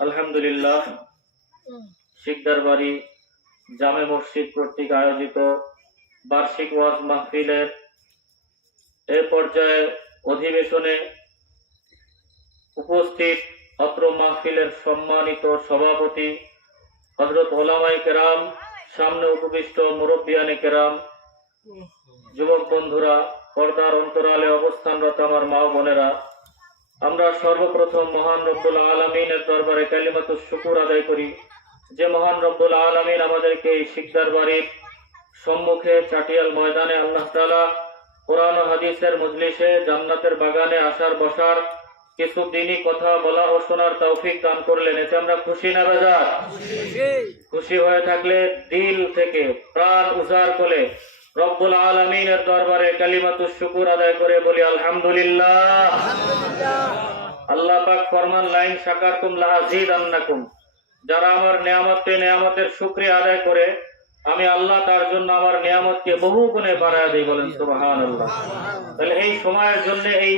আলহামদুলিল্লাহ, শিকদার বাড়ি জামে মসজিদ কর্তৃক আয়োজিত বার্ষিক ওয়াজ মাহফিলের এ পর্যায়ে অধিবেশনে উপস্থিত অত্র মাহফিলের সম্মানিত সভাপতি হযরত উলামায়ে কেরাম, সামনে উপবিষ্ট মুরব্বিয়ানে কেরাম, যুবক বন্ধুরা, পর্দার অন্তরালে অবস্থানরত আমার মা বোনেরা, আমরা সর্বপ্রথম মহান রব্বুল আলামিনের দরবারে কালিমাতুশ শুকর আদায় করি যে মহান রব্বুল আলামিন আমাদেরকে এই শিকদার বাড়ির সম্মুখে চাটিয়াল ময়দানে আল্লাহ তাআলা কোরআন ও হাদিসের মজলিসে জান্নাতের বাগানে আসার বসার কিছু দিনই কথা বলা ও শোনার তৌফিক দান করলেন। এতে আমরা খুশি না বেজার? খুশি হয়ে থাকলে দিল থেকে প্রাণ উজাড় করে রব্বুল আলামিনের দরবারে কালিমাতুশ শুকর আদায় করে বলি আলহামদুলিল্লাহ। আল্লাহ পাক ফরমান, লাইন শাকারতুম লাযিদান্নাকুম, যারা আমার নেয়ামতের শুকরিয়া আদায় করে আমি আল্লাহ তার জন্য আমার নিয়ামতকে বহু গুণে বাড়ায় দেই। বলেন সুবহানাল্লাহ। তাহলে এই সময়ের জন্য এই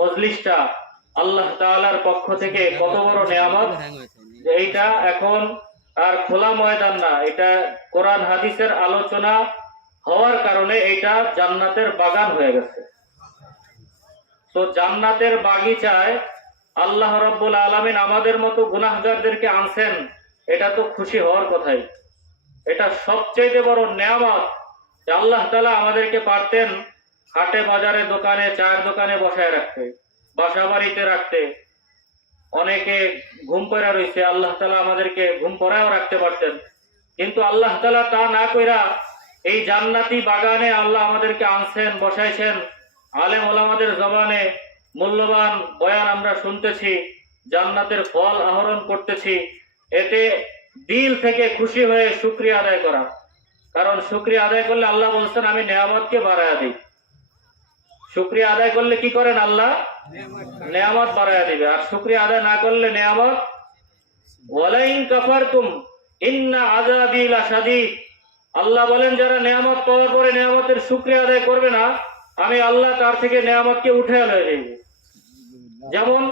মজলিসটা আল্লাহ তাআলার পক্ষ থেকে কত বড় নিয়ামত। এইটা এখন আর খোলা ময়দান না, এটা কোরআন হাদিসের আলোচনা হওয়ার কারণে এটা জান্নাতের বাগান হয়ে গেছে। তো জান্নাতের বাগিচায় আল্লাহ রাব্বুল আলামিন আমাদের মতো গুনাহগারদেরকে আনছেন, এটা তো খুশি হওয়ার কথাই। এটা সবচেয়ে বড় নিয়ামত যে আল্লাহ তাআলা আমাদেরকে পারতেন হাটে বাজারে দোকানে চায়ের দোকানে বসায় রাখতে, বাসা বাড়িতে রাখতে। অনেকে ঘুম পড়া রয়েছে, আল্লাহ তাআলা আমাদেরকে ঘুম পড়ায়ও রাখতে পারতেন, কিন্তু আল্লাহ তাআলা তা না কইরা এই জান্নাতি বাগানে আল্লাহ আমাদেরকে আনছেন, বসাইছেন। আলেম ওলামাদের জবানে মূল্যবান বয়ান আমরা শুনতেছি, জান্নাতের ফল আহরণ করতেছি। এতে দিল থেকে খুশি হয়ে শুকরিয়া আদায় করা, কারণ শুকরিয়া আদায় করলে আল্লাহ বলছেন আমি নেয়ামতকে বাড়ায়া দিই। শুকরিয়া আদায় করলে কি করেন আল্লাহ? নেয়ামত বাড়ায়া দিবে। আর শুকরিয়া আদায় না করলে নেয়ামত, ওয়ালাইন কাফারতুম ইন্না আযাবি লাশাদীদ, আল্লাহ বলেন যারা নেয়ামত পাওয়ার পরে নেয়ামতের শুকরিয়া আদায় করবে না, আমি আল্লাহ তার থেকে নেয়ামতকে উঠে লয়ে যাইব। যেমন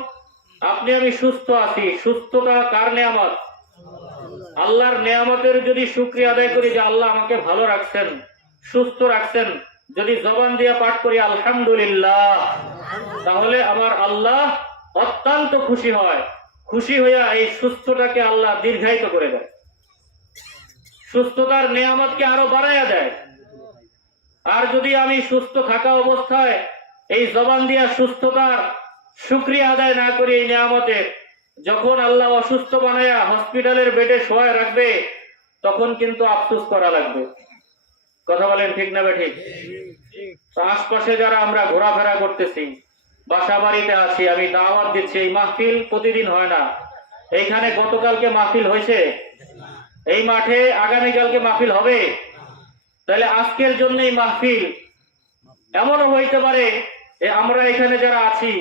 আপনি আমি সুস্থ আছি, সুস্থতা কার নেয়ামত? আল্লাহর নেয়ামতের যদি শুকরিয়া আদায় করি যে আল্লাহ আমাকে ভালো রাখছেন, সুস্থ রাখছেন, যদি জবান দিয়ে পাঠ করি আলহামদুলিল্লাহ, তাহলে আমার আল্লাহ অত্যন্ত খুশি হয়। খুশি হইয়া এই সুস্থটাকে আল্লাহ দীর্ঘায়িত করে দেয়, সুস্থতার নেয়ামতকে আরো বাড়াইয়া দেয়। আর যদি আমি সুস্থ থাকা অবস্থায় এই জবান দিয়া সুস্থতার শুকরিয়া আদায় না করি এই নেয়ামতের, যখন আল্লাহ অসুস্থ বানায়া হসপিটালের বেডে শোয়ায় রাখবে তখন কিন্তু আফসোস করা লাগবে। কথা বলেন ঠিক না ঠিক? আশপাশে যারা আমরা ঘোরাফেরা করতেছি, বাসা বাড়িতে আছি, আমি দাওয়াত দিচ্ছি, এই মাহফিল প্রতিদিন হয় না। এইখানে গতকালকে মাহফিল হয়েছে, এই মাঠে আগামীকালকে মাহফিল হবে। তাহলে আজকের জন্য এই মাহফিল এমনও হইতে পারে যে আমরা এখানে যারা আছি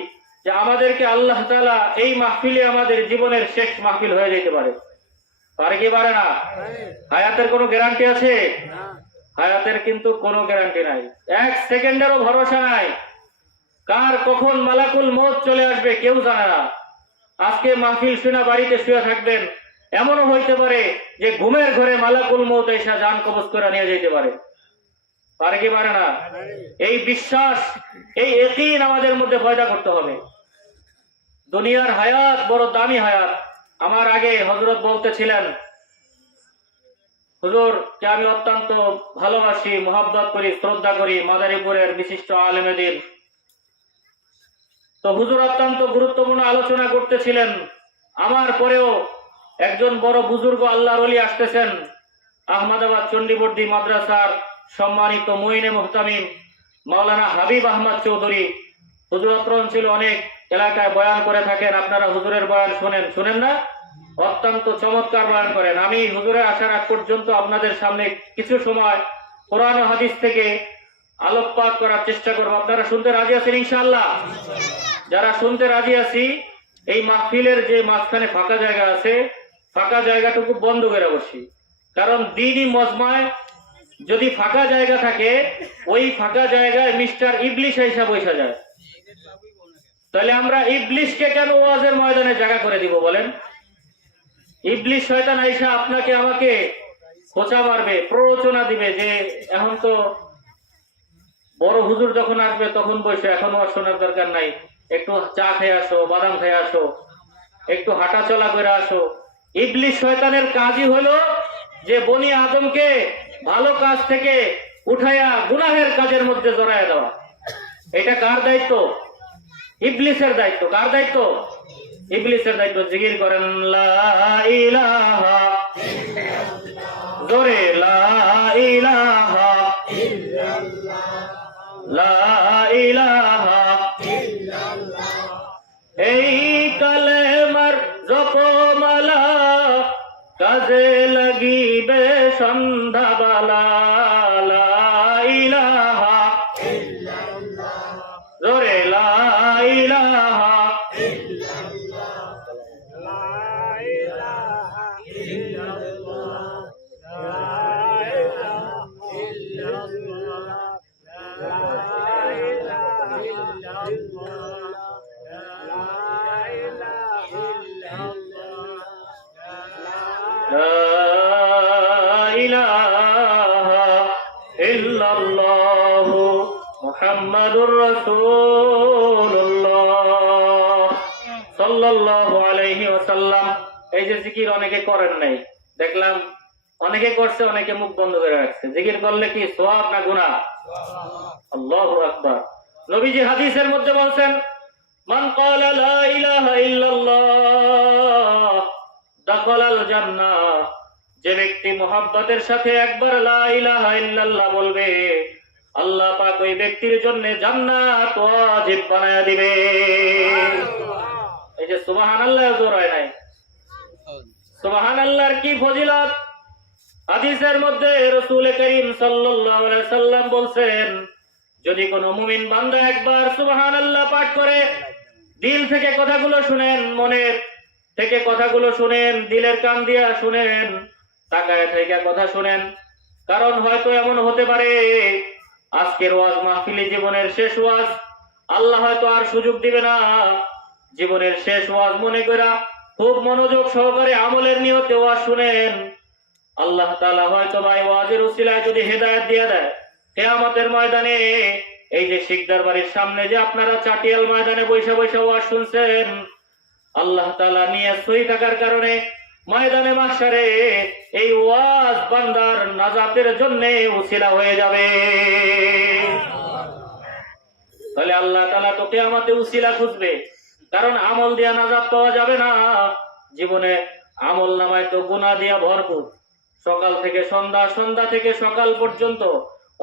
যে আমাদেরকে আল্লাহ তাআলা এই মাহফিলে আমাদের জীবনের শেষ মাহফিল হয়ে যেতে পারে। পারে কি পারে না? হায়াতের কোনো গ্যারান্টি আছে? হায়াতের কিন্তু কোনো গ্যারান্টি নাই, এক সেকেন্ডেরও ভরসা নাই। কার কখন মালাকুল মউত চলে আসবে কেউ জানে না। আজকে মাহফিল শুনে বাড়িতে শুয়ে থাকবেন, এমনও হইতে পারে যে ঘুমের ঘরে মালাকুল মউত এসে জান কবজ করে নিয়ে যেতে পারে। পারে কি পারে না? এই বিশ্বাস, এই ইয়াকিন আমাদের মধ্যে পয়দা করতে হবে। দুনিয়ার হায়াত বড় দামি হায়াত। আমার আগে হযরত বলতেছিলেন, হুজুরকে আমি অত্যন্ত ভালোবাসি, মোহাব্বত করি, শ্রদ্ধা করি, মাদারীপুরের বিশিষ্ট আলেমে দ্বীন। তো হুজুর অত্যন্ত গুরুত্বপূর্ণ আলোচনা করতেছিলেন। আমার পরেও একজন বড় বুজুর্গ আল্লাহর ওলি আসতেছেন, আহমদাবাদ চণ্ডীবর্দী মাদ্রাসার সম্মানিত মুইনে মুহতামিম মাওলানা হাবিব আহমদ চৌধুরী। হুজুর অত্র অঞ্চলে অনেক এলাকায় বয়ান করে থাকেন, আপনারা হুজুরের বয়ান শুনেন না? অত্যন্ত চমৎকার বয়ান করেন। আমি হুজুরের আসার আগ পর্যন্ত আপনাদের সামনে কিছু সময় কোরআন ও হাদিস থেকে আলোকপাত করার চেষ্টা করবো। আপনারা শুনতে রাজি আছেন ইনশাআল্লাহ? যারা শুনতে রাজি আছি, এই মাহফিলের যে মাঝখানে ফাঁকা জায়গা আছে, ফাঁকা জায়গাটুকু বন্ধ করে বসি। কারণ দ্বীনি মজমায় যদি ফাঁকা জায়গা থাকে, ওই ফাঁকা জায়গায় মিস্টার ইবলিশ এসে বসে যায়। তাহলে আমরা ইবলিশকে কেন ওয়াজের ময়দানে জায়গা করে দিব বলেন? ইবলিস শয়তান আইসা আপনাকে আমাকে খোঁচা মারবে, প্ররোচনা দিবে যে এখন তো বড় হুজুর যখন আসবে তখন বসে, এখন আর শোনার দরকার নাই, একটু চা খেয়ে আসো, বাদাম খেয়ে আসো, একটু হাঁটা চলা করে আসো। ইবলিস শয়তানের কাজই হলো যে বনি আদমকে ভালো কাজ থেকে উঠাইয়া গুনাহের কাজের মধ্যে জড়াইয়া দেওয়া। এটা কার দায়িত্ব? ইবলিসের দায়িত্ব। কার দায়িত্ব? ইবলিসের দায়িত্ব। জিকির করেন লা ইলাহা, জোরে লা ইলাহা, লা ইলাহা। এই কালেমার জপমালা কাজে লাগিবে সন্ধ্যাবেলা। লা ইলাহা, জোরে লা ইলাহা। মুহাম্মাদুর রাসূলুল্লাহ সাল্লাল্লাহু আলাইহি ওয়াসাল্লাম। এই যে জিকির অনেকে করেন নাই, দেখলাম অনেকে করছে, অনেকে মুখ বন্ধ করে রাখছে। জিকির করলে কি সওয়াব না গুনাহ? আল্লাহু আকবার। নবীজি হাদিসের মধ্যে বলছেন, মান ক্বালা লা ইলাহা ইল্লাল্লাহ দাখালাল জান্নাহ। যে ব্যক্তি মুহাব্বতের সাথে একবার লা ইলাহা ইল্লাল্লাহ বলবে, আল্লাহ পাক ওই ব্যক্তির জন্য জান্নাত ওয়াজিব বানায়া দিবে। এই যে সুবহানাল্লাহ জোর হয় নাই, সুবহানাল্লাহর কি ফজিলত! হাদিসের মধ্যে রাসূল করিম সাল্লাল্লাহু আলাইহি সাল্লাম বলছেন, যদি কোনো মুমিন বান্দা একবার সুবহানাল্লাহ পাঠ করে, দিল থেকে কথাগুলো শুনেন, মনের থেকে কথাগুলো শুনেন, দিলের কান দিয়া শুনেন, তাকায় থেকে কথা শুনেন। কারণ হয়তো এমন হতে পারে আজকের ওয়াজ মাহফিলে জীবনের শেষ ওয়াজ, আল্লাহ হয়তো আর সুযোগ দিবে না। জীবনের শেষ ওয়াজ মনে করা খুব মনোযোগ সহকারে আমলের নিয়তে ওয়াজ শুনেন, আল্লাহ তাআলা হয়তো ভাই ওয়াজের উসিলায় যদি হেদায়েত দিয়ে দেয়, কিয়ামতের ময়দানে এই যে শিকদার বাড়ির সামনে যে আপনারা চাটিয়াল ময়দানে বৈশা বৈশা ওয়াজ শুনছেন, আল্লাহ তাআলা নিয়ে সই থাকার কারণে ময়দানে মাহশারে এই ওয়াজ বান্দার নাজাতের জন্য উসিলা হয়ে যাবে। তাহলে আল্লাহ তাআলা তো কিয়ামতে উসিলা খুঁজবে, কারণ আমল দিয়া নাজাত পাওয়া যাবে না। জীবনে আমল নামায় তো গুনাহ দিয়া ভরপুর। সকাল থেকে সন্ধ্যা, সন্ধ্যা থেকে সকাল পর্যন্ত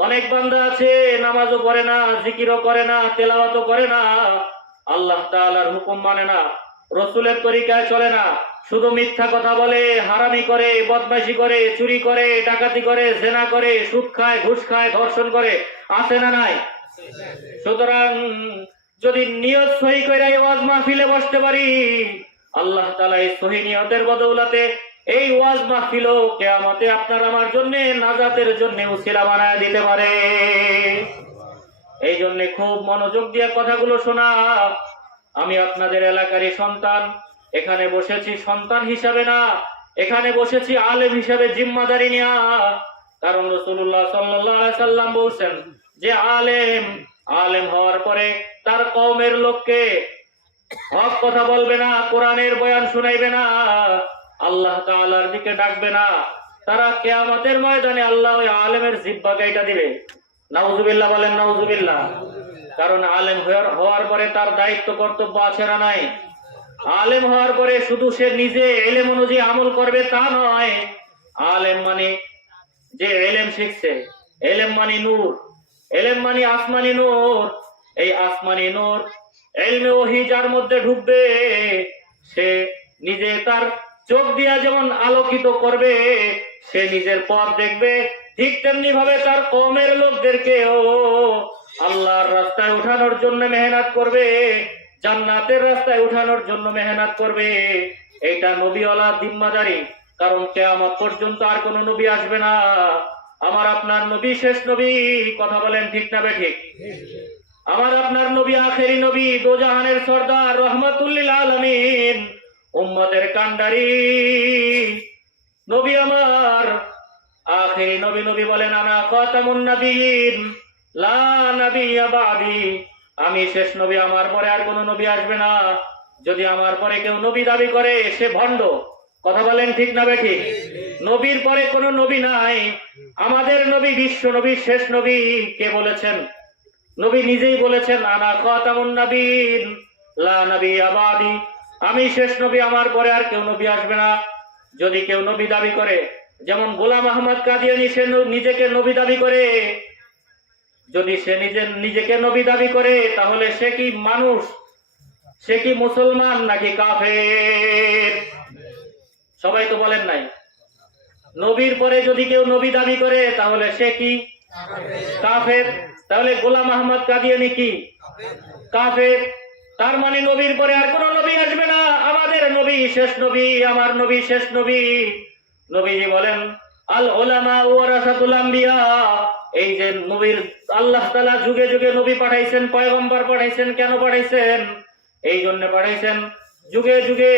অনেক বান্দা আছে নামাজও পড়ে না, জিকিরও করে না, তেলাওয়াতও করে না, আল্লাহ তাআলার হুকুম মানে না, রসুলের তরিকায় চলে না, শুধু মিথ্যা কথা বলে, হারামি করে, বদমাইশি করে, চুরি করে, ডাকাতি করে, জেনা করে, সুদ খায়, ঘুষ খায়, ধর্ষণ করে, আছে না নাই? সুতরাং যদি নিয়ত সহি করে ওয়াজ মাহফিলে বসতে পারি, আল্লাহ তাআলা এই সহি নিয়তের বদৌলতে এই ওয়াজ মাহফিলও কিয়ামতে আপনার আমার জন্য নাজাতের জন্য উসিলা বানায় দিতে পারে। এই জন্য খুব মনোযোগ দিয়ে কথাগুলো শোনা। আমি আপনাদের এলাকারই সন্তান, এখানে বসেছি সন্তান হিসাবে না, এখানে বসেছি আলেম হিসাবে জিম্মাদারি নিয়া। কারণ রাসূলুল্লাহ সাল্লাল্লাহু আলাইহি সাল্লাম বলছেন যে আলেম হওয়ার পরে তার কওমের লোককে হক কথা বলবে না, কোরআনের বয়ান শুনাইবে না, আল্লাহ তাআলার দিকে ডাকবে না, তারা কিয়ামতের ময়দানে আল্লাহ ওই আলেমের জিহ্বা কাইটা দিবে। নাউজুবিল্লাহ বলেন, নাউজুবিল্লাহ। কারণ আলেম হওয়ার পরে তার দায়িত্ব কর্তব্য আছে না নাই? আলেম হওয়ার পরে শুধু সে নিজে এলেম অনুযায়ী আমল করবে তা নয়। আলেম মানে যে এলেম শিখছে, এলেম মানে নূর, এলেম মানে আসমানি নূর। এই আসমানি নূর ইলমে ওহী যার মধ্যে ঢুকবে, সে নিজে তার চোখ দিয়া যেমন আলোকিত করবে, সে নিজের পথ দেখবে, ঠিক তেমনি ভাবে তার কওমের লোকদেরকেও আল্লাহর রাস্তায় উঠানোর জন্য মেহনত করবে, জান্নাতের রাস্তায় উঠানোর জন্য মেহনত করবে। এটা নবীওয়ালা জিম্মাদারি। কারণ কিয়ামত পর্যন্ত আর কোন নবী আসবে না, আমার আপনার নবী শেষ নবী। কথা বলেন ঠিক না বেঠিক? আমার আপনার নবী আখেরি নবী, দোজাহানের সর্দার, রহমাতুল লিল আলামিন। উম্মতের কান্ডারি নবী আমার আখিরি নবী। নবী বলেন আনা খাতামুন নবিয়্যিন লা নাবিয়্যা বাদি, আমি শেষ নবী, আমার পরে আর কোনো নবী আসবে না। যদি আমার পরে কেউ নবী দাবি করে সে ভণ্ড। কথা বলেন ঠিক না বেঠিক? নবীর পরে কোনো নবী নাই। আমাদের নবী বিশ্ব নবী, শেষ নবী। কে বলেছেন? নবী নিজেই বলেছেন আনা খাতামুন নবিয়্যিন লা নাবিয়্যা বাদি, আমি শেষ নবী, আমার পরে আর কেউ নবী আসবে না। যদি কেউ নবী দাবি করে, যেমন গোলাম আহমদ কাদিয়ানী, সে নিজেকে নবী দাবি করে, যদি সে নিজেকে নবী দাবি করে তাহলে সে কি মানুষ? সে কি মুসলমান নাকি কাফের? সবাই তো বলেন নাই। নবীর পরে যদি কেউ নবী দাবি করে তাহলে সে কি? কাফের। তাহলে গোলাম আহমদ কাদিয়ানী কি? কাফের। তার মানে নবীর পরে আর কোন নবী আসবে না। আমাদের নবী শেষ নবী, আমার নবী শেষ নবী। নবীজি বলেন আল উলামা ওয়ারাসাতুল আম্বিয়া, এই যে নবীর আল্লাহ তাআলা যুগে যুগে নবী পাঠাইছেন, পয়গম্বর পাঠাইছেন। কেন পাঠাইছেন? এই জন্য পাঠাইছেন যুগে যুগে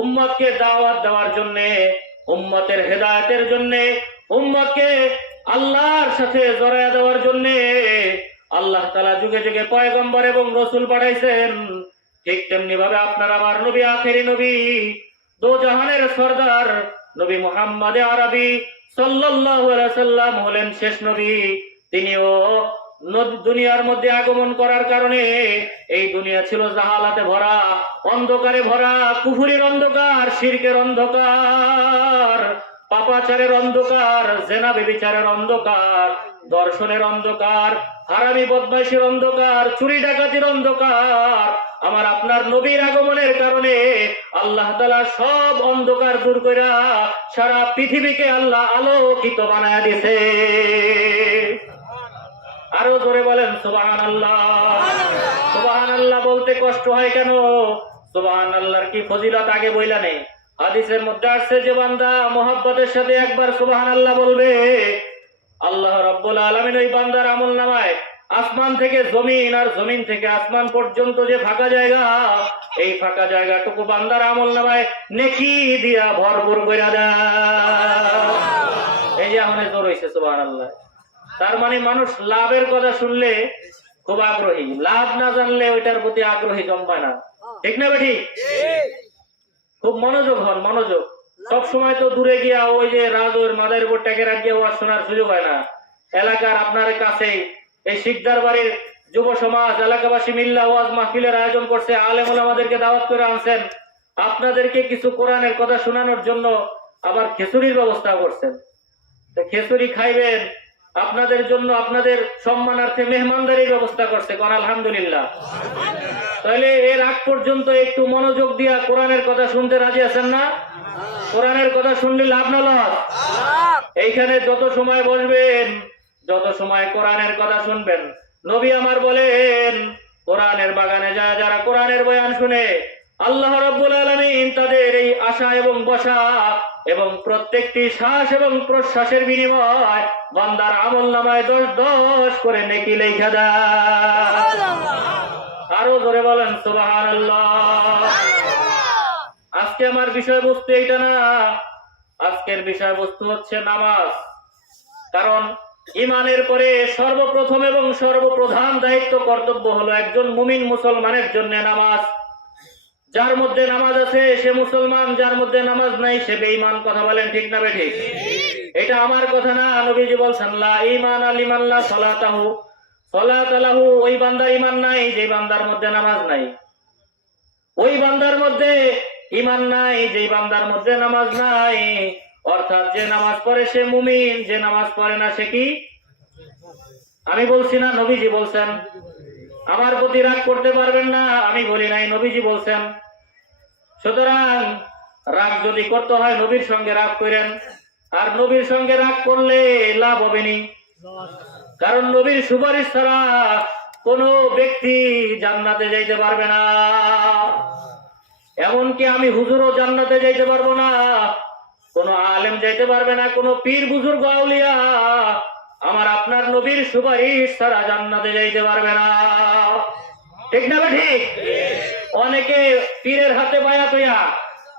উম্মতকে দাওয়াত দেওয়ার জন্য, উম্মতের হেদায়েতের জন্য, উম্মতকে আল্লাহর সাথে জড়ায়া দেওয়ার জন্য আল্লাহ তাআলা যুগে যুগে পয়গম্বর এবং রাসূল পাঠাইছেন। ঠিক তেমনি ভাবে আপনার আমার নবী আখেরি নবী, দো জাহানের সরদার নবী মুহাম্মদ আরবি সাল্লাল্লাহু আলাইহি সাল্লাম হলেন শেষ নবী। তিনিও দুনিয়ার মধ্যে আগমন করার কারণে এই দুনিয়া ছিল জাহালাতে ভরা, অন্ধকারে ভরা, কুফরির অন্ধকার, শিরকের অন্ধকার, পাপাচারের অন্ধকার, জেনা ব্যভিচারের অন্ধকার, দর্শনের অন্ধকার, হারামি বদমাইশের অন্ধকার, চুরি ডাকাতির অন্ধকার। আমার আপনার নবীর আগমনের কারণে আল্লাহ তাআলা সব অন্ধকার দূর কইরা সারা পৃথিবীকে আল্লাহ আলোকিত বানায়া দিয়েছে। আরো জোরে বলেন সুবহানাল্লাহ। সুবহানাল্লাহ বলতে কষ্ট হয় কেন? সুবহানাল্লাহর কি ফজিলত আগে বইলা নেই? হাদিসের মধ্যে আসছে যে বান্দা মুহাব্বতের সাথে একবার সুবহানাল্লাহ বলবে, আল্লাহ রাব্বুল আলামিন ওই বান্দার আমলনামায় আসমান থেকে জমিন আর জমিন থেকে আসমান পর্যন্ত যে ফাঁকা জায়গা, এই ফাঁকা জায়গাটুকু বান্দার আমলনামায় নেকি দিয়া ভরপুর কইরা দেয়। এই যে এখন জোর হইছে সুবহানাল্লাহ। তার মানে মানুষ লাভের কথা শুনলে খুব আগ্রহী, লাভ না জানলে ওইটার প্রতি আগ্রহী জন্মায় না। ঠিক না বেঠি? খুব মনোযোগ হন, মনোযোগ। সব সময় তো দূরে গিয়া ওই যে রাজের মাদার উপর ট্যাকে রাখিয়া ওয়াজ শোনার সুযোগ হয় না। এলাকার আপনার কাছে এই শিকদার বাড়ির যুব সমাজ, এলাকাবাসী মিল্লা ওয়াজ মাহফিলের আয়োজন করছে, আলেম ওলামাদেরকে দাওয়াত করে আনছেন, আপনাদেরকে কিছু কোরআনের কথা শোনানোর জন্য আবার খিচুড়ির ব্যবস্থা করছেন। তো খিচুড়ি খাইবেন, আপনাদের জন্য আপনাদের সম্মানার্থে মেহমানদারির ব্যবস্থা করছে। কোন আলহামদুলিল্লাহ। তাহলে এর আগ পর্যন্ত একটু মনোযোগ দিয়া কোরআনের কথা শুনতে রাজি আছেন না? কোরআনের কথা শুনলে লাভ না লস? এইখানে যত সময় বসবেন, যত সময় কোরআনের কথা শুনবেন, নবী আমার বলেন কোরআনের বাগানে যায় যারা কোরআনের বয়ান শুনে, আল্লাহ রাব্বুল আলামিন তাদের এই আশা এবং বসা এবং প্রত্যেকটি শ্বাস এবং প্রশ্বাসের বিনিময় বান্দার আমলনামায় 10 করে নেকি লেখা দেয়। আরো জোরে বলেন সুবহানাল্লাহ। আজকে আমার বিষয়বস্তু এইটা না, আজকের বিষয়বস্তু হচ্ছে নামাজ। কারণ ইমানের পরে সর্বপ্রথম এবং সর্বপ্রধান দায়িত্ব, কর্তব্য হলো একজন মুমিন মুসলমানের জন্য নামাজ। যার মধ্যে নামাজ আছে সে মুসলমান, যার মধ্যে নামাজ নাই সে বেঈমান। কথা বলেন ঠিক না বেঠিক? এটা আমার কথা না, নবীজি বলছেন লা ঈমান লিমান লা সালাতাহু, সালাত লাহু, ওই বান্দার ঈমান নাই যে বান্দার মধ্যে নামাজ নাই। ওই বান্দার মধ্যে ঈমান নাই যে বান্দার মধ্যে নামাজ নাই। অর্থাৎ যে নামাজ পড়ে সে মুমিন, যে নামাজ পড়ে না সে কি? আমি বলছি না, নবীজি বলছেন। আমার প্রতি রাগ করতে পারবেন না, আমি বলি নাই, নবীজি বলছেন। সুতরাং রাগ যদি করতে হয় নবীর সঙ্গে রাগ করেন, আর নবীর সঙ্গে রাগ করলে লাভ হবে নি। কারণ নবীর সুপারিশ ছাড়া কোন ব্যক্তি জান্নাতে যাইতে পারবে না। এমনকি আমি হুজুরও জান্নাতে যাইতে পারবো না, কোন আলেম যাইতে পারবে না, কোন পীর বুজুর্গ আউলিয়া আমার আপনার নবীর সুপারিশ ছাড়া জান্নাতে যাইতে পারবে না। ঠিক না ঠিক? অনেকে পীরের হাতে বায়াত হইয়া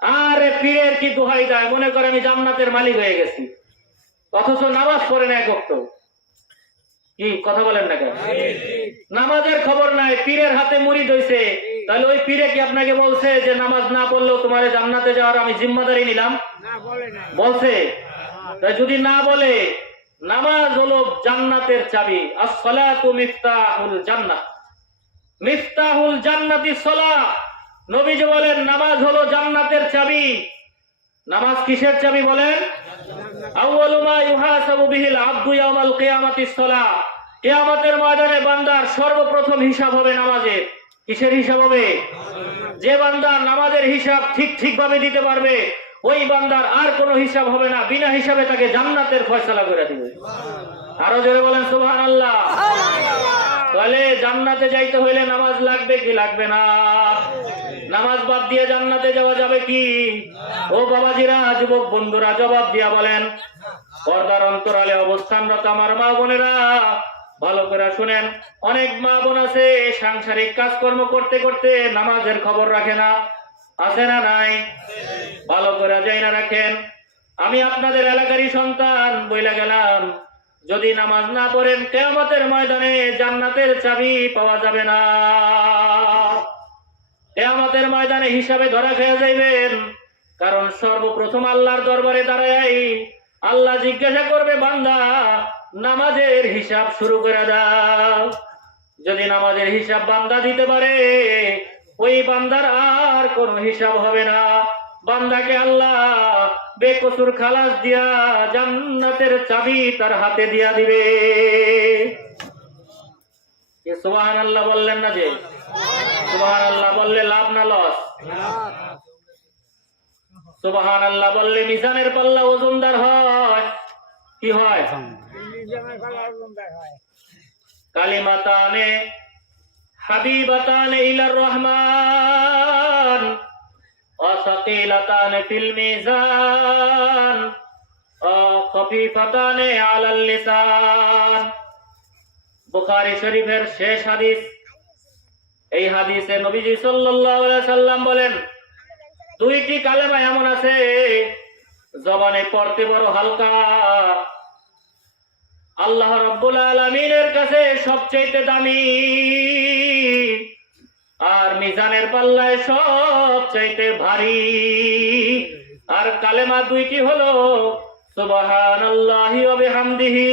আরে পীরের কি দোহাই দেয়, মনে করে আমি জান্নাতের মালিক হয়ে গেছি, অথচ নামাজ পড়ে না এক ওয়াক্ত। কি কথা বলেন না কেন? নামাজের খবর নাই, পীরের হাতে মুরিদ হইছে, তাহলে ওই পীরে কি আপনাকে বলছে যে নামাজ না পড়লেও তোমার জান্নাতে যাওয়ার আমি জিম্মাদারি নিলাম? বলছে? তাই যদি না বলে, নামাজ হলো জান্নাতের চাবি। আস-সালাতু মিফতাহুল জান্নাত, মিফতাহুল জান্নাতি সালাহ। নবীজি বলেন নামাজ হলো জান্নাতের চাবি। নামাজ কিসের চাবি বলেন? আউয়ালু মা ইউহাসাবু বিহিল আবদু ইয়াউমাল কিয়ামাতিস সালাহ। কিয়ামতের ময়দানে বান্দার সর্বপ্রথম হিসাব হবে নামাজের। কিসের হিসাব হবে? যে বান্দা নামাজের হিসাব ঠিক ভাবে দিতে পারবে, ওই বান্দার আর কোনো হিসাব হবে না, বিনা হিসাবে তাকে জান্নাতের ফয়সালা করে দিবে। আরো জোরে বলেন সুবহানাল্লাহ। তাহলে জান্নাতে যাইতে হইলে নামাজ লাগবে কি লাগবে না? নামাজ বাদ দিয়ে জান্নাতে যাওয়া যাবে কি? ও বাবাজিরা, যুবক বন্ধুরা, জবাব দিয়া বলেন। পর্দার অন্তরালে অবস্থানরত আমার মা বোনেরা, ভালো করে শুনেন। অনেক মা বোন আছে সাংসারিক কাজকর্ম করতে করতে নামাজের খবর রাখে না, আছে না নাই? ভালো করে যাই না রাখেন। আমি আপনাদের এলাকারই সন্তান বইলা গেলাম, যদি নামাজ না পড়েন কিয়ামতের ময়দানে জান্নাতের চাবি পাওয়া যাবে না। কিয়ামতের ময়দানে হিসাবে ধরা খেয়ে যাইবেন। কারণ সর্বপ্রথম আল্লাহর দরবারে দাঁড়াই আল্লাহ জিজ্ঞাসা করবে, বান্দা নামাজের হিসাব শুরু করে দাও। যদি নামাজের হিসাব বান্দা দিতে পারে, ওই বান্দার আর কোনো হিসাব হবে না। বান্দাকে আল্লাহ বেকসুর খালাস দিয়া জান্নাতের চাবি তার হাতে দিয়া দিবে। সুবহানাল্লাহ বললেন না? যে সুবহানাল্লাহ বললে লাভ না লস? সুবহানাল্লাহ বললে মিজানের পাল্লা ওজনদার হয়। কি হয়? কালিমাতানে হাবিবাতানে ইলার রহমান ওয়া সাকিলাতানে ফিল মিজান ওয়া খাফিফাতানে আলাল লিসান। বুখারী শরীফের শেষ হাদিস। এই হাদিসে নবীজি সাল্লাল্লাহু আলাইহি সাল্লাম বলেন, দুইটি কালেমা এমন আছে জবানে পড়তে বড় হালকা, আল্লাহ রাব্বুল আলামিনের কাছে সবচেয়ে দামি, আর মিজানের পাল্লায় সবচেয়ে ভারী। আর কালেমা দুইটি হলো সুবহানাল্লাহি ওয়া বিহামদিহি